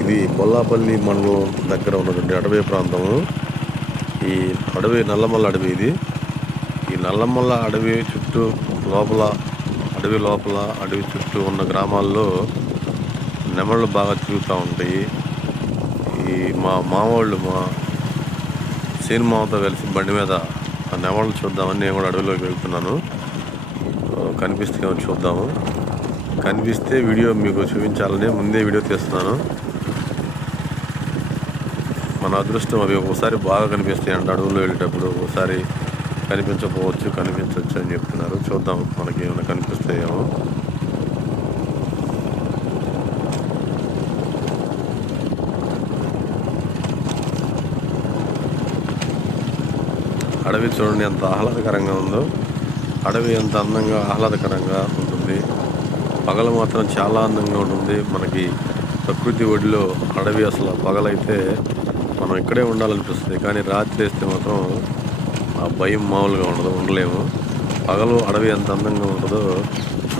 ఇది బొల్లాపల్లి మండలం దగ్గర ఉన్నటువంటి అడవి ప్రాంతము ఈ అడవి నల్లమల్ల అడవి ఇది. ఈ నల్లమల్ల అడవి చుట్టూ లోపల అడవి లోపల అడవి చుట్టూ ఉన్న గ్రామాల్లో నెమళ్ళు బాగా తిరుగుతూ ఉంటాయి. ఈ మా మావాళ్ళు మా సినిమాతో కలిసి బండి మీద ఆ నెమళ్ళు చూద్దామని నేను కూడా అడవిలోకి వెళ్తున్నాను. ఆ, చూద్దాము. కనిపిస్తే వీడియో మీకు చూపించాలని ముందే వీడియో తీస్తున్నాను. మన అదృష్టం అవి ఒకసారి బాగా కనిపిస్తాయి అంట అడవుల్లో వెళ్ళేటప్పుడు ఒకసారి కనిపించకపోవచ్చు కనిపించవచ్చు అని చెప్తున్నారు. చూద్దాం మనకి ఏమైనా కనిపిస్తాయేమో. అడవి చూడండి ఎంత ఆహ్లాదకరంగా ఉందో. అడవి ఎంత అందంగా ఆహ్లాదకరంగా ఉంటుంది. పగలు మాత్రం చాలా అందంగా ఉంటుంది. మనకి ప్రకృతి ఒడిలో అడవి అసలు పగలైతే మనం ఇక్కడే ఉండాలనిపిస్తుంది. కానీ రాత్రి వేస్తే మాత్రం ఆ భయం మామూలుగా ఉండదు ఉండలేము. పగలు అడవి ఎంత అందంగా ఉంటుందో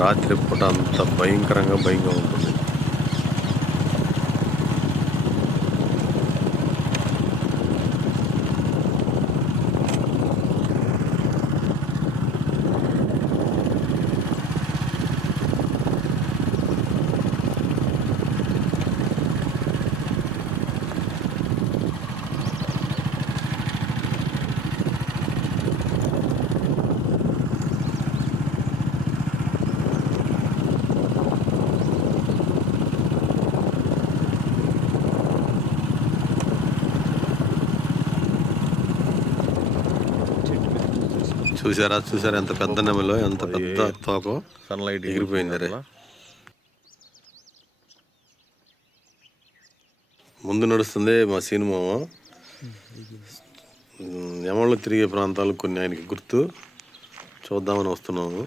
రాత్రి పూట అంత భయంకరంగా భయంగా ఉంటుంది. చూసారా చూసారా ఎంత పెద్ద నెమలో ఎంత పెద్ద తోకో? సన్లైట్ ఎగిరిపోయింది రే ముందు నడుస్తుంది మా సినిమా యమళ్ళు తిరిగే ప్రాంతాలు కొన్ని ఆయనకి గుర్తు. చూద్దామని వస్తున్నాము.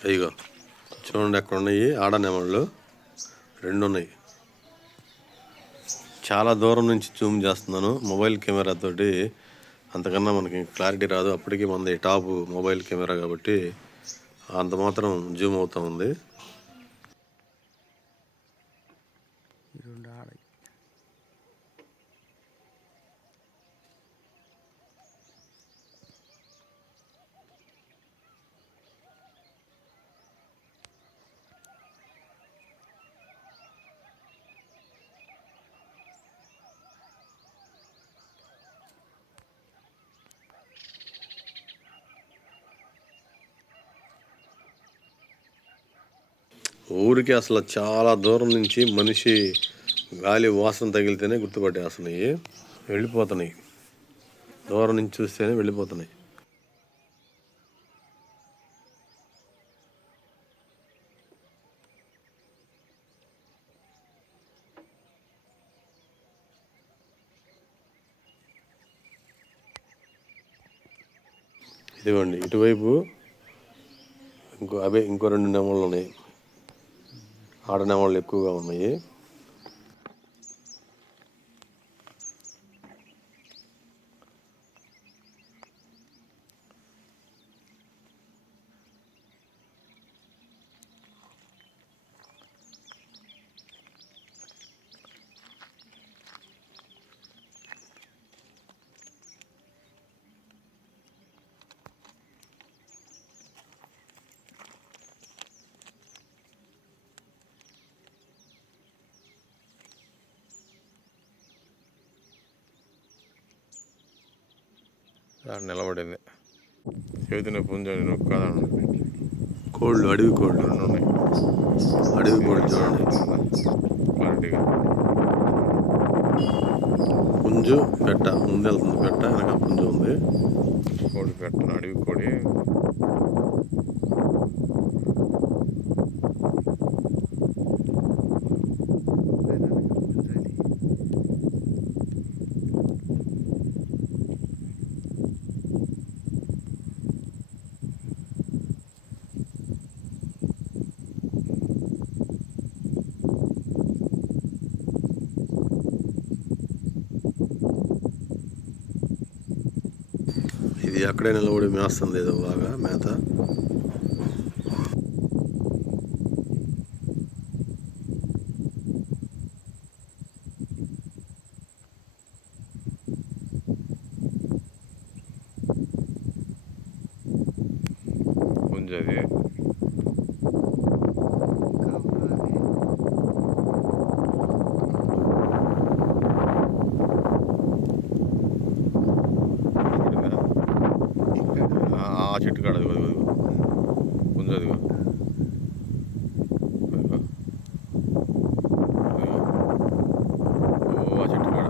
అయ్యో చూడండి అక్కడ ఉన్నాయి. ఆడ నెమళ్ళు రెండు ఉన్నాయి చాలా దూరం నుంచి జూమ్ చేస్తున్నాను. మొబైల్ కెమెరా తోటి అంతకన్నా మనకి క్లారిటీ రాదు. అప్పటికి మనది టాప్ మొబైల్ కెమెరా కాబట్టి అంత మాత్రం జూమ్ అవుతూ ఉంది. ఊరికి అసలు చాలా దూరం నుంచి మనిషి గాలి వాసన తగిలితేనే గుర్తుపట్టేస్తున్నాయి వెళ్ళిపోతున్నాయి. దూరం నుంచి చూస్తేనే వెళ్ళిపోతున్నాయి. ఇదిగోండి ఇటువైపు ఇంకో అవే ఇంకో రెండు నెమళ్ళు ఉన్నాయి. ఆడనే వాళ్ళు ఎక్కువగా ఉన్నాయి ఆడ నిలబడింది చేతిని పుంజని నొక్కదాను కోళ్ళు అడవి కోళ్ళు రెండు ఉన్నాయి అడవి కోళ్ళు చూడండి క్లారిటీగా పుంజు పెట్ట ముందు వెళ్తుంది పెట్ట వెనక పుంజు ఉంది కోడి పెట్టను అడవి కోడి ఇది అక్కడే నిలబడి మేస్తుంది ఏదో బాగా మేత పుంజ అది నిలబడిందా? ఆ ఆ చెట్టు కాడ అదిగో అదిగో అదిగో. పుంజ అదిగో అదిగో. అదిగో. ఓ ఆ చెట్టు కాడ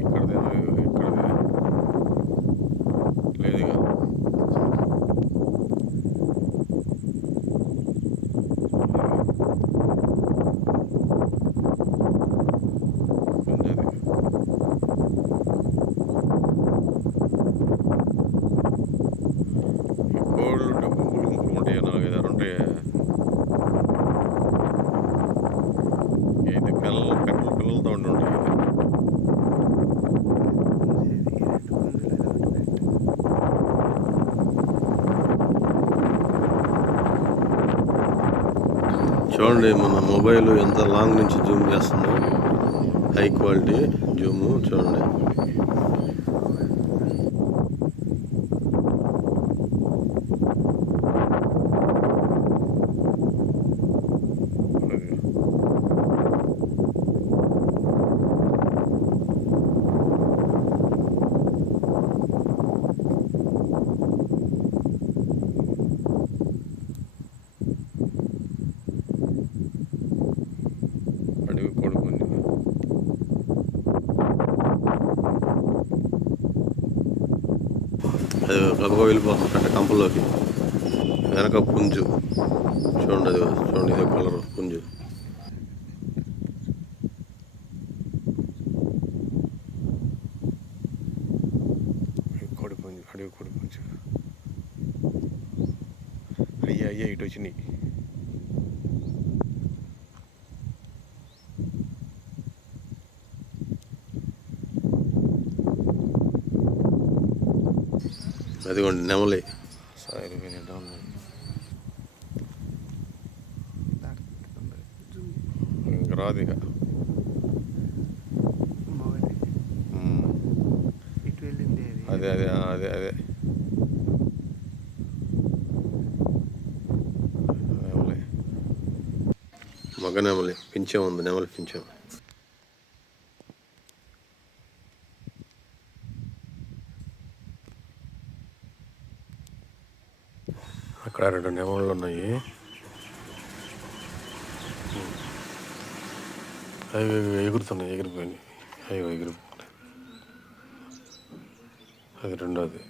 ఇక్కడదే అదిగో, ఇక్కడదే లేదుగా పుంజ అది కోళ్ళు ఉంటే గుంపులు గుంపులు ఉంటాయి నాలుగైదు ఉంటాయి అయితే పిల్లలు పిల్లలు పిల్లలతో ఉండి ఉంటాయి అయితే. చూడండి మన మొబైల్ ఎంత లాంగ్ నుంచి జూమ్ చేస్తుందో. హై క్వాలిటీ జూము చూడండి అది. అడవి కోడి పుంజు అది గబగబా వెళ్ళిపోతుందంట కంపల్లోకి. వెనక పుంజు. చూడండి అది చూడండి ఇదే కలర్ పుంజు. కోడి పుంజు అడవి కోడి పుంజు. అయ్యా అయ్యా ఇటు వచ్చినాయి. అదిగోండి నెమలి సాయిలు ఇంక రాదు ఇక ఉమ్. ఇటు వెళ్ళింది అది అదే అదే అదే. మగ నెమలి పింఛం ఉంది నెమలి పింఛం అక్కడ రెండు నెమళ్ళు ఉన్నాయి. అవి అవి ఎగురుతున్నాయి ఎగిరిపోయినాయి. అవి ఎగిరిపోయినాయి అది రెండోది.